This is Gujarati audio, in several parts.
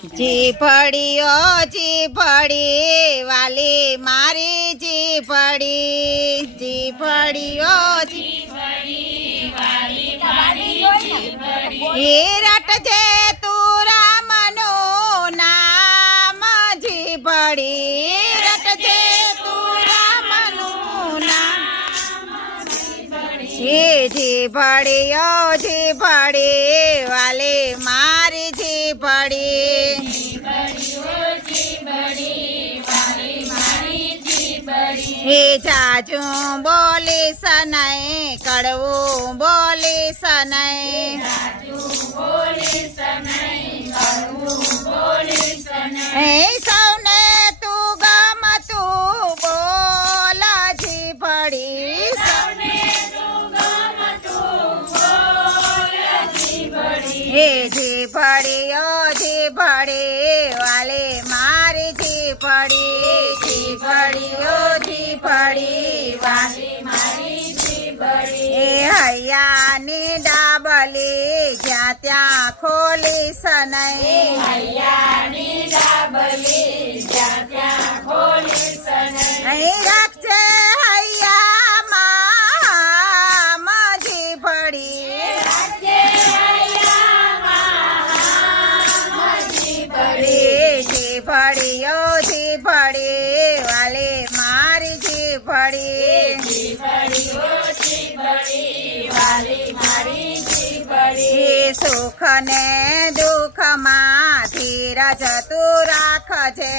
જીભડીઓ જીભડી વાલી મારી જીભડી જીભડીઓ એ રટજે તું રામનું નામ જીભડી રટજે તું રામનું નામ એ જીભડીઓ જીભડી વાલી મારી જીભડી એ જાજુ બોલીશ નહીં કડવું બોલીશ નહીં એ સૌને તું ગમતું બોલ જીભડી એ જીભડીઓ જીભડી વાલી મારી જીભડી જીભડીઓ જીભડી વાલી મારી જીભડી એ હૈયાની ડાબલી જ્યાં ત્યાં ખોલીશ નહીં હૈયાની ડાબલી જ્યાં ત્યાં ખોલીશ નહીં રાખજે હૈયામાં જીભડી જીભડીઓ જીભડી વાલી મારી જીભડી સુખ ને દુઃખમાં ધીરજ તું રાખજે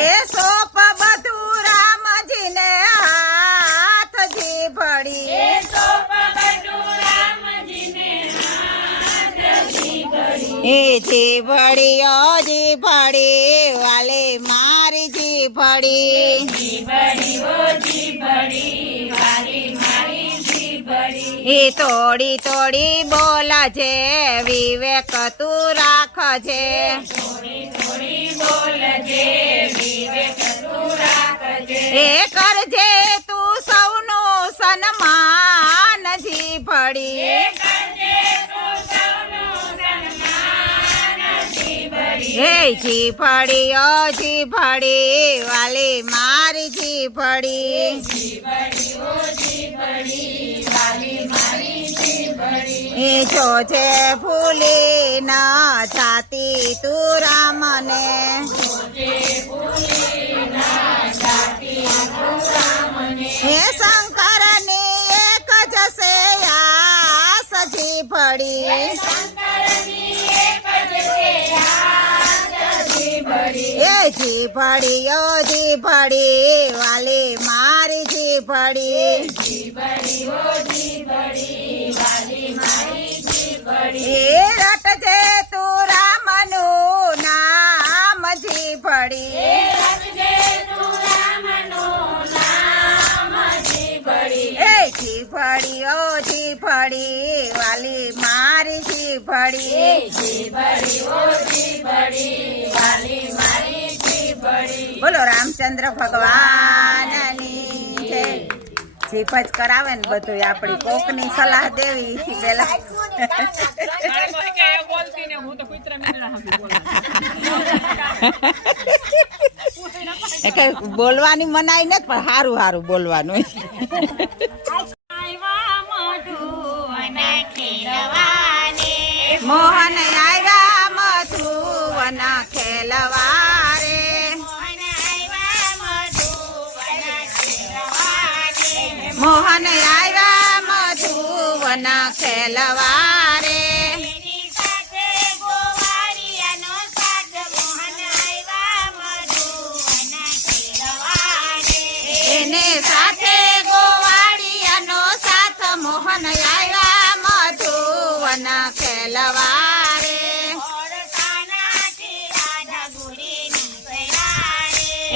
એ સોપ બધું રામજીને હાથ જીભડી એ જીભડીઓ જીભડી વાલી મારી જીભડી એ તોડી તોડી બોલજે વિવેક તું રાખજે એ કરજે તું સૌનું સન્માન જીભડી એ જીભડીઓ જીભડી વાલી મારી જીભડી એ જોજે ભૂલી ન જાતી તું રામને હે શંકરની એક જશે આસ જીભડી એ જીભડીઓ જીભડી વાલી મારી જીભડી એ રટજે તું રામનું નામ જીભડી એ જીભડીઓ જીભડી વાલી મારી જીભડી બોલો રામચંદ્ર ભગવાનની જય જીભ જ કરાવે ને બધું આપણી કોકની સલાહ દેવી પેલા બોલવાની મનાઈ નથી પણ સારું સારું બોલવાનું મોહન આવ્યા મધુવન ખેલવા રે મોહન આવ્યા મધુવન ખેલવા રે એને સાથે ગોવાળિયાનો સાથ મોહન આવ્યા મધુવન ખેલવા રે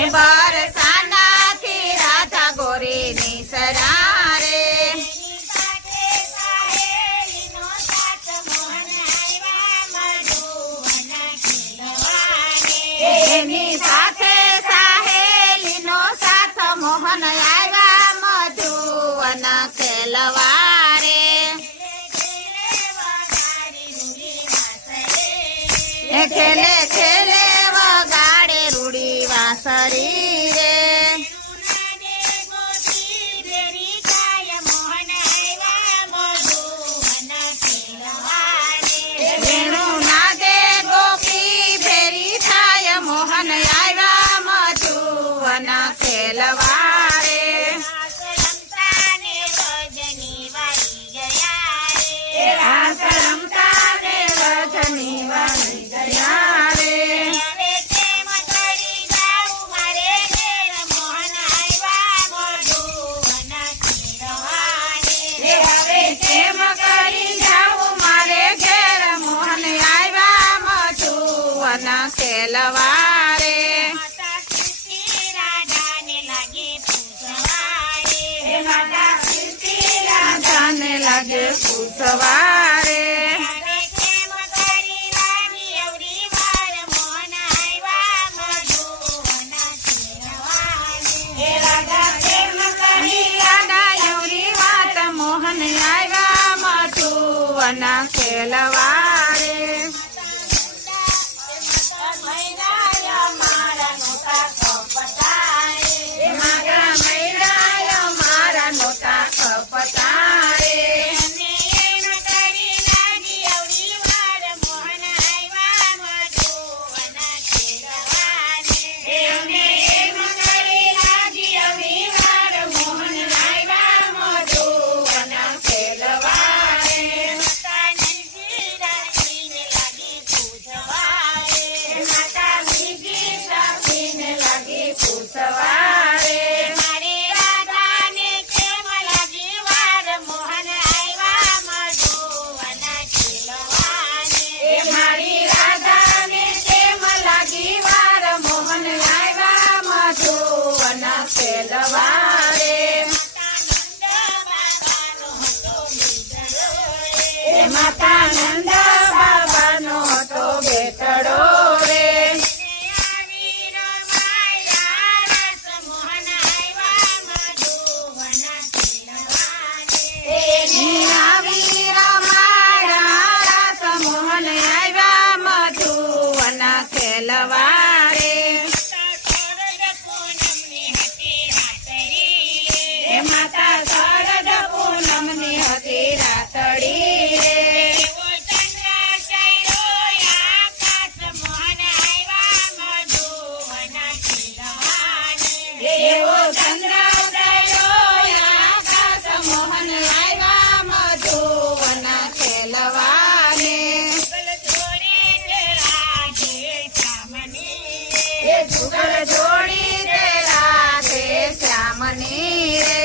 બરસાનાથી રાધા ગોરીની સરા રે એની સાથે સાહેલીનો સાથ મોહન આવ્યા મધુવન ખેલવા રે સવારે મોહન આવ્યા મધુવના ખેલવારે મારા મૈરાય મારા નોતા કપતારે માતા નંદ બાબાનો હતો બેટડો રે મોહન આવ્યા મધુવના ખેલવારે માતા શરદ પૂનમની હતી રાતડી એવો ચંદ્ર ઉદયો આકાશ મોહન આવ્યા મધુવના ખેલવાને એ જુગલ જોડી તે રાધે શ્યામની રે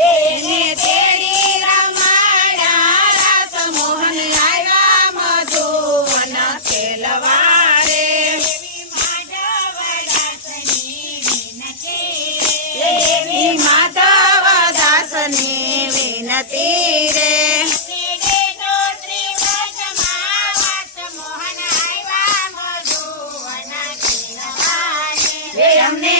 એને તેડી રમાયા રાસ મોહન આવ્યા મધુવના ખેલવારે દેવી માધવ દાસની વિનતી રે અમને